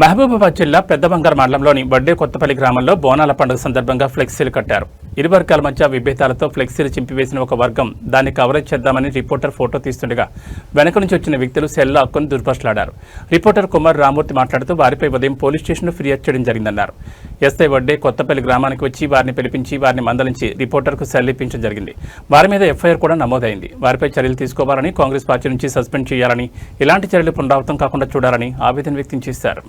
మహబూబాబాద్ జిల్లా పెద్దబంగారు మండలంలోని వడ్డే కొత్తపల్లి గ్రామంలో బోనాల పండుగ సందర్భంగా ఫ్లెక్సీలు కట్టారు. ఇరు వర్గాల మధ్య విభేదాలతో ఫ్లెక్సీలు చింపివేసిన ఒక వర్గం దాన్ని కవరేజ్ చేద్దామని రిపోర్టర్ ఫోటో తీస్తుండగా వెనక నుంచి వచ్చిన వ్యక్తులు సెల్లో హక్కును దుర్భాషలాడారు. రిపోర్టర్ కుమార్ రామూర్తి మాట్లాడుతూ వారిపై ఉదయం పోలీస్ స్టేషన్లో ఫిర్యాదు చేయడం జరిగిందన్నారు. ఎస్ఐ వడ్డే కొత్తపల్లి గ్రామానికి వచ్చి వారిని పిలిపించి వారిని మందలించి రిపోర్టర్కు సెల్ ఇప్పించడం జరిగింది. వారి మీద ఎఫ్ఐఆర్ కూడా నమోదైంది. వారిపై చర్యలు తీసుకోవాలని, కాంగ్రెస్ పార్టీ నుంచి సస్పెండ్ చేయాలని, ఇలాంటి చర్యలు పునరావృతం కాకుండా చూడాలని ఆవేదన వ్యక్తం చేశారు.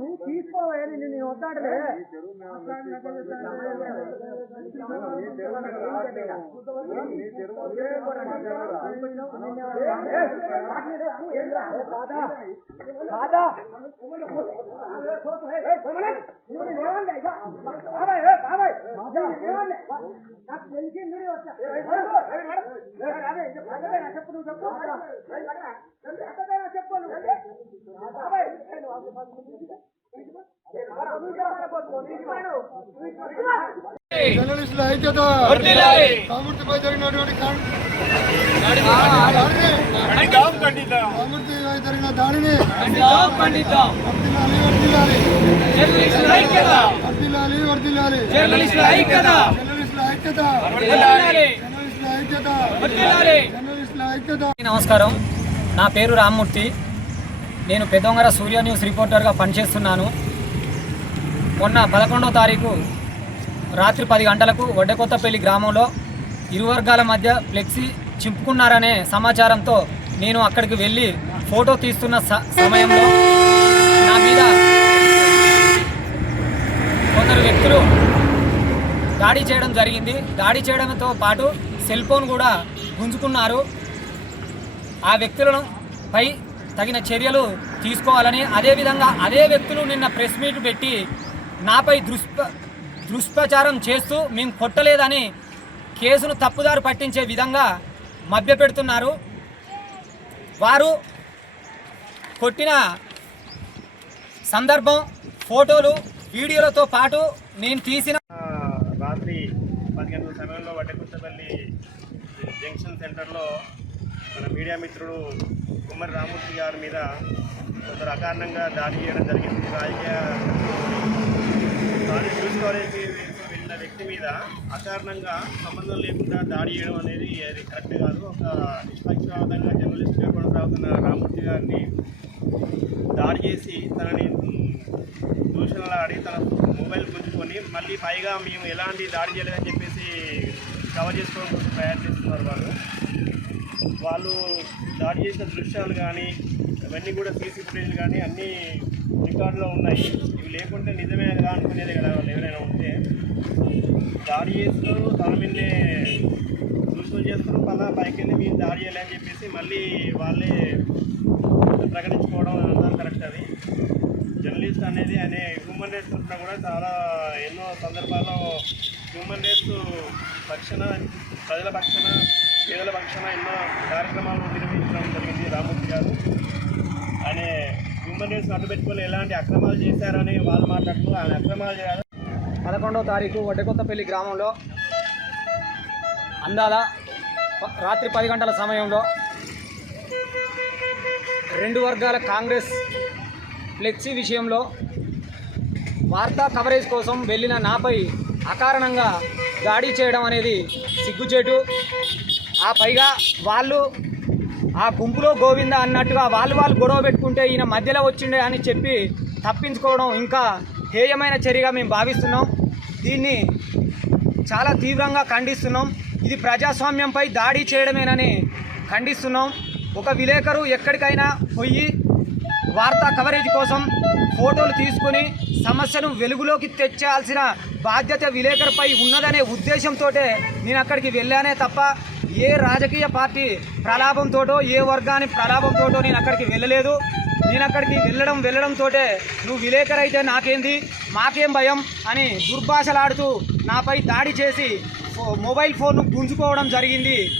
నువ్వు తీసుకోవాలి నేను వద్దాడలే నాకు తెలిసింది చెప్పు నువ్వు చెప్పు జర్నలిస్టుల ఐక్యత కామూర్తిపై జరిగినటువంటి జరిగిన దాడిని నమస్కారం, నా పేరు రామ్మూర్తి. నేను పెద్దొంగర సూర్య న్యూస్ రిపోర్టర్గా పనిచేస్తున్నాను. మొన్న 11వ తారీఖు రాత్రి 10 గంటలకు వడ్డెకొత్తపల్లి గ్రామంలో ఇరు వర్గాల మధ్య ఫ్లెక్సీ చింపుకున్నారనే సమాచారంతో నేను అక్కడికి వెళ్ళి ఫోటో తీస్తున్న సమయంలో నా మీద కొందరు వ్యక్తులు దాడి చేయడం జరిగింది. దాడి చేయడంతో పాటు సెల్ ఫోన్ కూడా గుంజుకున్నారు. ఆ వ్యక్తులను పై తగిన చర్యలు తీసుకోవాలని, అదేవిధంగా అదే వ్యక్తులు నిన్న ప్రెస్ మీట్ పెట్టి నాపై దుష్ప్రచారం చేస్తూ మేము కొట్టలేదని కేసును తప్పుదారు పట్టించే విధంగా మభ్యపెడుతున్నారు. వారు కొట్టిన సందర్భం ఫోటోలు వీడియోలతో పాటు నేను తీసిన రాత్రి 10 గంటల సమయంలో వడ్డెకొత్తపల్లి జంక్షన్ సెంటర్లో మన మీడియా మిత్రుడు కుమార్ రామూర్తి గారి మీద కొందరు అకారణంగా దాడి చేయడం జరిగింది. రాజకీయ దాడి చూసుకోవడానికి వెళ్ళిన వ్యక్తి మీద అకారణంగా సంబంధం లేకుండా దాడి చేయడం అనేది అది కరెక్ట్ కాదు. ఒక నిష్పక్షపాతంగా జర్నలిస్ట్గా కొనసాగుతున్న రామూర్తి గారిని దాడి చేసి తనని దూషణలు ఆడి తన మొబైల్ గుంజుకొని మళ్ళీ పైగా మేము ఎలాంటి దాడి చేయలేదని చెప్పేసి కవర్ చేసుకోవడం కోసం ప్రయత్నిస్తున్నారు. వాళ్ళు దాడి చేసిన దృశ్యాలు కానీ అవన్నీ కూడా సీసీ ఫుటేజ్ కానీ అన్నీ రికార్డులో ఉన్నాయి. ఇవి లేకుంటే నిజమే కదా అనుకునేది కదా వాళ్ళు ఎవరైనా ఉంటే. దాడి చేస్తున్నారు, తన మీదే దూషణలు చేస్తున్నారు, పలా పైకి మీరు దాడి చేయాలని చెప్పేసి మళ్ళీ వాళ్ళే ప్రకటించుకోవడం అంతా కరెక్ట్. అది జర్నలిస్ట్ అనేది అనే హ్యూమన్ రైట్స్ ఉంటున్నా కూడా చాలా ఎన్నో సందర్భాల్లో హ్యూమన్ రైట్స్ పక్షాన, ప్రజల పక్షాన, పేదల పక్షాన ఎన్నో కార్యక్రమాలు నిర్వహించడం జరిగింది. రామూర్తి గారు అనే హ్యూమన్ రైట్స్ అడ్డు పెట్టుకొని ఎలాంటి అక్రమాలు చేశారని వాళ్ళు మాట్లాడుతూ ఆయన అక్రమాలు చేయాలి. 11వ తారీఖు వడ్డెకొత్తపల్లి గ్రామంలో అందాల రాత్రి 10 గంటల సమయంలో 2 వర్గాల కాంగ్రెస్ ఫ్లెక్సీ విషయంలో వార్తా కవరేజ్ కోసం వెళ్ళిన నాపై అకారణంగా దాడి చేయడం అనేది సిగ్గుచేటు. ఆ పైగా వాళ్ళు ఆ గుంపులో గోవింద అన్నట్టుగా వాళ్ళు గొడవ పెట్టుకుంటే ఈయన మధ్యలో వచ్చిండే అని చెప్పి తప్పించుకోవడం ఇంకా హేయమైన చర్యగా మేము భావిస్తున్నాం. దీన్ని చాలా తీవ్రంగా ఖండిస్తున్నాం. ఇది ప్రజాస్వామ్యంపై దాడి చేయడమేనని ఖండిస్తున్నాం. ఒక విలేకరు ఎక్కడికైనా పోయి వార్తా కవరేజ్ కోసం ఫోటోలు తీసుకొని సమస్యను వెలుగులోకి తెచ్చాల్సిన బాధ్యత విలేకరుపై ఉన్నదనే ఉద్దేశంతో నేను అక్కడికి వెళ్ళానే తప్ప ఏ రాజకీయ పార్టీ ప్రలాభంతోటో ఏ వర్గాని ప్రలాభంతోటో నేను అక్కడికి వెళ్ళలేదు. నేను అక్కడికి వెళ్ళడంతో నువ్వు విలేకరైతే నాకేంది, మాకేం భయం అని దుర్భాషలాడుతూ నాపై దాడి చేసి మొబైల్ ఫోన్ను గుంజుకోవడం జరిగింది.